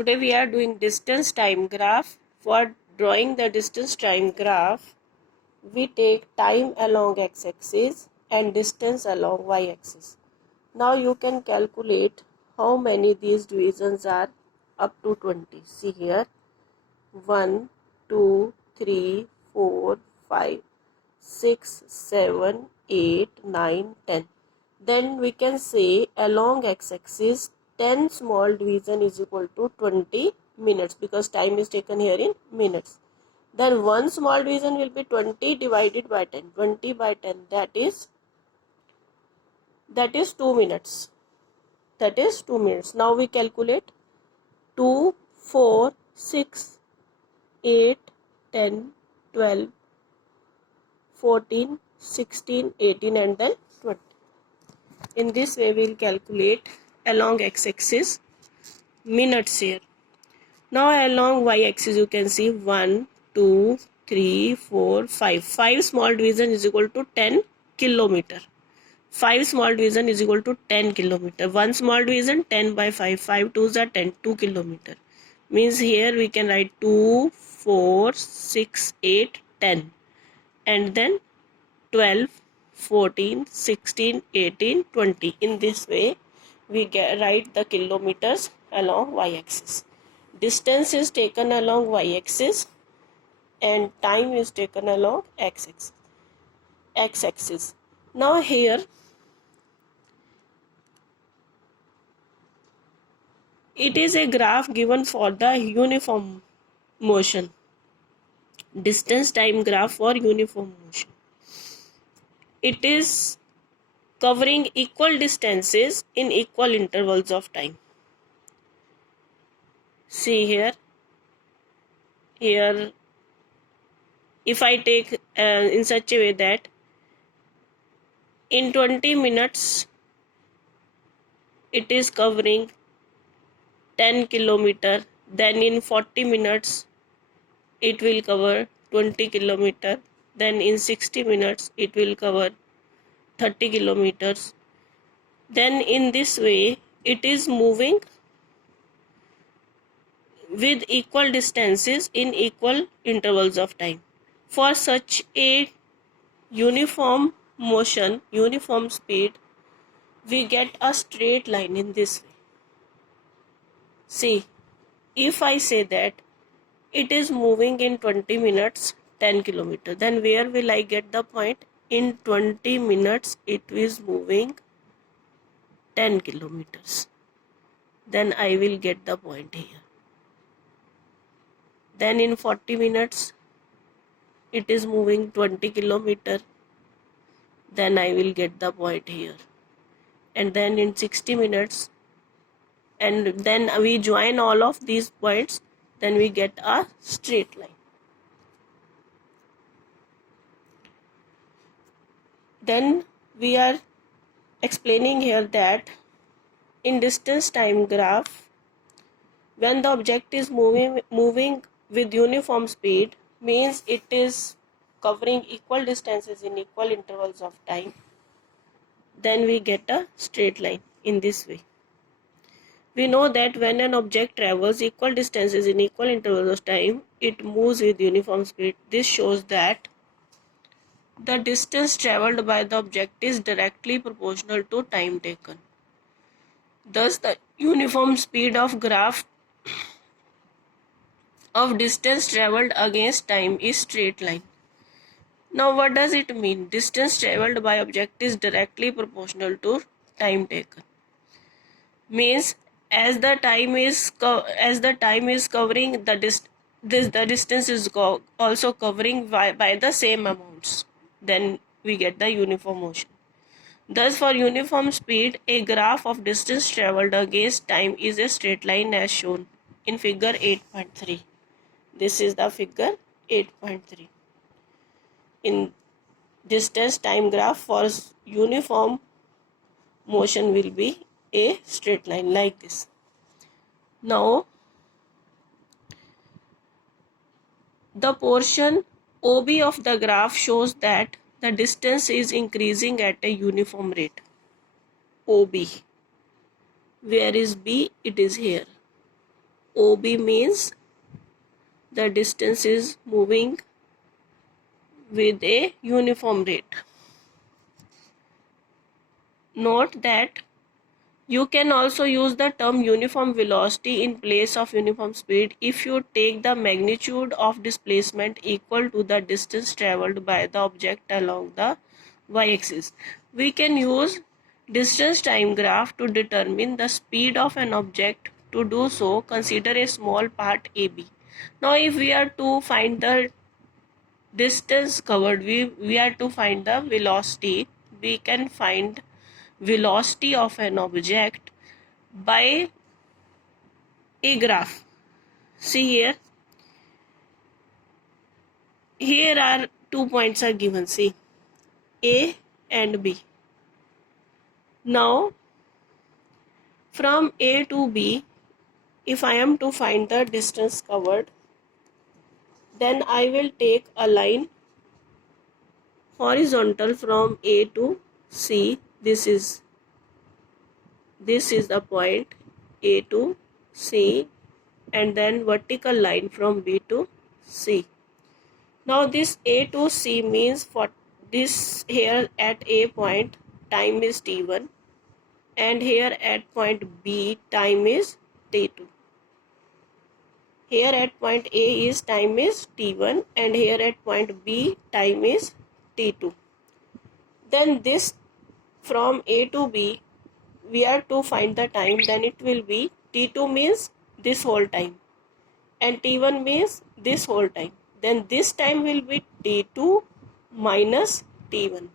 Today we are doing distance time graph. For drawing the distance time graph, we take time along x-axis and distance along y-axis. Now you can calculate how many these divisions are up to 20. See here, 1, 2, 3, 4, 5, 6, 7, 8, 9, 10. Then we can say along x-axis 10 small division is equal to 20 minutes because time is taken here in minutes. Then one small division will be 20 divided by 10. 20 by 10 that is 2 minutes. That is 2 minutes. Now we calculate 2, 4, 6, 8, 10, 12, 14, 16, 18 and then 20. In this way we will calculate along x-axis minutes here. Now along y-axis you can see 1, 2, 3, 4, 5. 5 small division is equal to 10 kilometer. 5 small division is equal to 10 kilometer. 1 small division 10 by 5. 5 2s are 10. 2 kilometer. Means here we can write 2, 4, 6, 8, 10. And then 12, 14, 16, 18, 20. In this way we write the kilometers along y-axis. Distance is taken along y-axis and time is taken along x-axis. Now here it is a graph given for the uniform motion. Distance time graph for uniform motion. It is covering equal distances in equal intervals of time. See here if I take in such a way that in 20 minutes it is covering 10 kilometer, then in 40 minutes it will cover 20 kilometer, then in 60 minutes it will cover 30 kilometers. Then in this way it is moving with equal distances in equal intervals of time. For such a uniform motion, uniform speed, we get a straight line in this way. See, if I say that it is moving in 20 minutes 10 kilometers, then where will I get the point? In 20 minutes it is moving 10 kilometers. Then I will get the point here. Then in 40 minutes it is moving 20 kilometers. Then I will get the point here. And then in 60 minutes, and then we join all of these points, then we get a straight line. Then we are explaining here that in distance time graph, when the object is moving with uniform speed, means it is covering equal distances in equal intervals of time, then we get a straight line in this way. We know that when an object travels equal distances in equal intervals of time, it moves with uniform speed. This shows that the distance traveled by the object is directly proportional to time taken. Thus, the uniform speed of graph of distance traveled against time is straight line. Now what does it mean? Distance traveled by object is directly proportional to time taken. Means as the time is covering the distance is also covering by the same amounts. Then we get the uniform motion. Thus for uniform speed, a graph of distance traveled against time is a straight line as shown in figure 8.3. This is the figure 8.3. In distance time graph for uniform motion will be a straight line like this. Now the portion OB of the graph shows that the distance is increasing at a uniform rate. OB. Where is B? It is here. OB means the distance is moving with a uniform rate. Note that you can also use the term uniform velocity in place of uniform speed if you take the magnitude of displacement equal to the distance traveled by the object along the y-axis. We can use distance time graph to determine the speed of an object. To do so, consider a small part AB. Now, if we are to find the distance covered, we are to find the velocity. We can find velocity of an object by a graph. See here. Here are 2 points are given. See, A and B. Now, from A to B, if I am to find the distance covered, then I will take a line horizontal from A to C. This is the point A to C, and then vertical line from B to C. Now this A to C means for this here at A point time is T1, and here at point B time is T2. Here at point A is time is T1, and here at point B time is T2. Then this from A to B we are to find the time, then it will be T2 means this whole time and T1 means this whole time. Then this time will be T2 minus T1.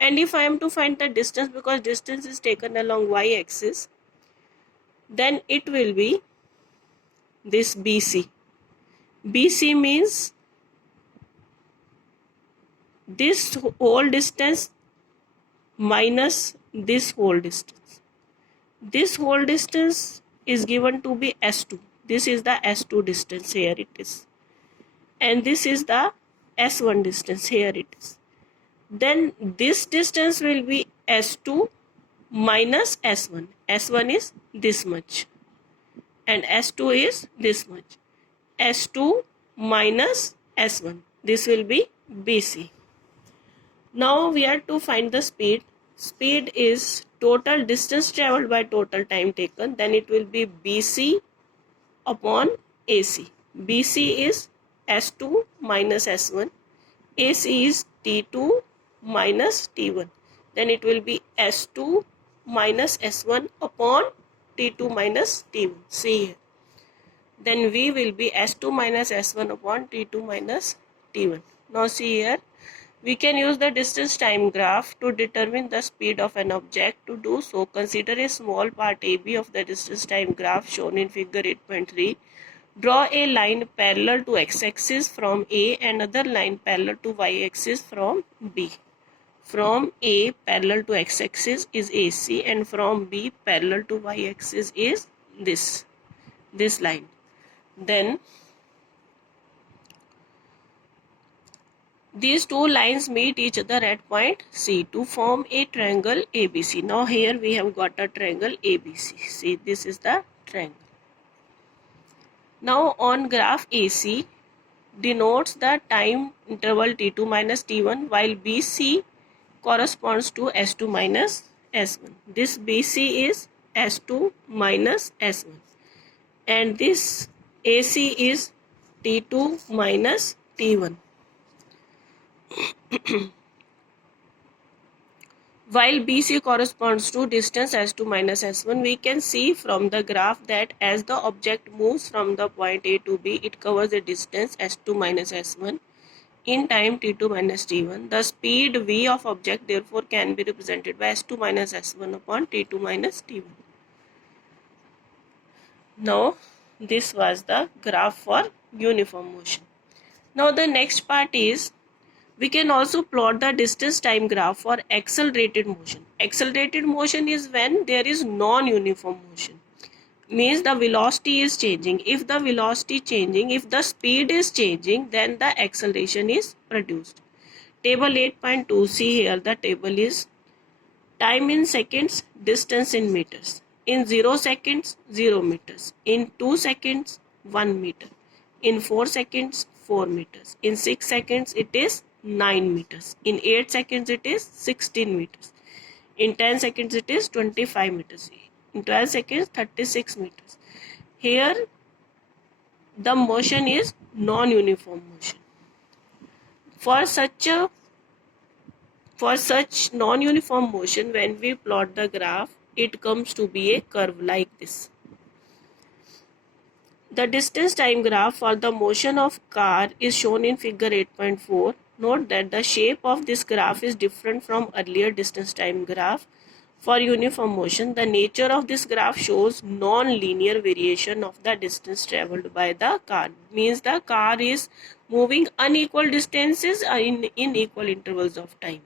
And if I am to find the distance, because distance is taken along y-axis, then it will be this BC. BC means this whole distance minus this whole distance. This whole distance is given to be S2. This is the S2 distance, here it is. And this is the S1 distance, here it is. Then this distance will be S2 minus S1. S1 is this much and S2 is this much. S2 minus S1. This will be BC. Now we are to find the speed. Speed is total distance traveled by total time taken. Then it will be BC upon AC. BC is S2 minus S1. AC is T2 minus T1. Then it will be S2 minus S1 upon T2 minus T1. See here. Then V will be S2 minus S1 upon T2 minus T1. Now see here. We can use the distance time graph to determine the speed of an object. To do so, consider a small part AB of the distance time graph shown in figure 8.3. Draw a line parallel to x-axis from A and another line parallel to y-axis from B. From A parallel to x-axis is AC, and from B parallel to y-axis is this line. Then these two lines meet each other at point C to form a triangle ABC. Now here we have got a triangle ABC. See, this is the triangle. Now on graph AC denotes the time interval T2 minus T1, while BC corresponds to S2 minus S1. This BC is S2 minus S1, and this AC is T2 minus T1. While BC corresponds to distance S2 minus S1, we can see from the graph that as the object moves from the point A to B, it covers a distance S2 minus S1 in time T2 minus T1. The speed V of object therefore can be represented by S2 minus S1 upon T2 minus T1. Now this was the graph for uniform motion. Now the next part is, we can also plot the distance time graph for accelerated motion. Accelerated motion is when there is non-uniform motion. Means the velocity is changing. If the velocity changing, if the speed is changing, then the acceleration is produced. Table 8.2, see here the table is time in seconds, distance in meters. In 0 seconds, 0 meters. In 2 seconds, 1 meter. In 4 seconds, 4 meters. In 6 seconds, it is 9 meters. In 8 seconds, it is 16 meters. In 10 seconds, it is 25 meters. In 12 seconds, 36 meters. Here, the motion is non-uniform motion. For such non-uniform motion, when we plot the graph, it comes to be a curve like this. The distance time graph for the motion of car is shown in figure 8.4. Note that the shape of this graph is different from earlier distance time graph. For uniform motion, the nature of this graph shows non-linear variation of the distance traveled by the car. Means the car is moving unequal distances in equal intervals of time.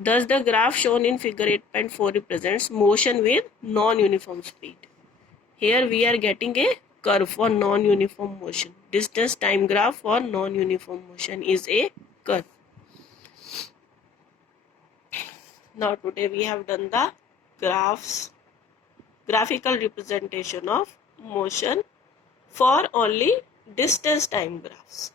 Thus, the graph shown in figure 8.4 represents motion with non-uniform speed. Here we are getting a curve for non-uniform motion. Distance time graph for non-uniform motion is a curve. Now today we have done the graphical representation of motion for only distance time graphs.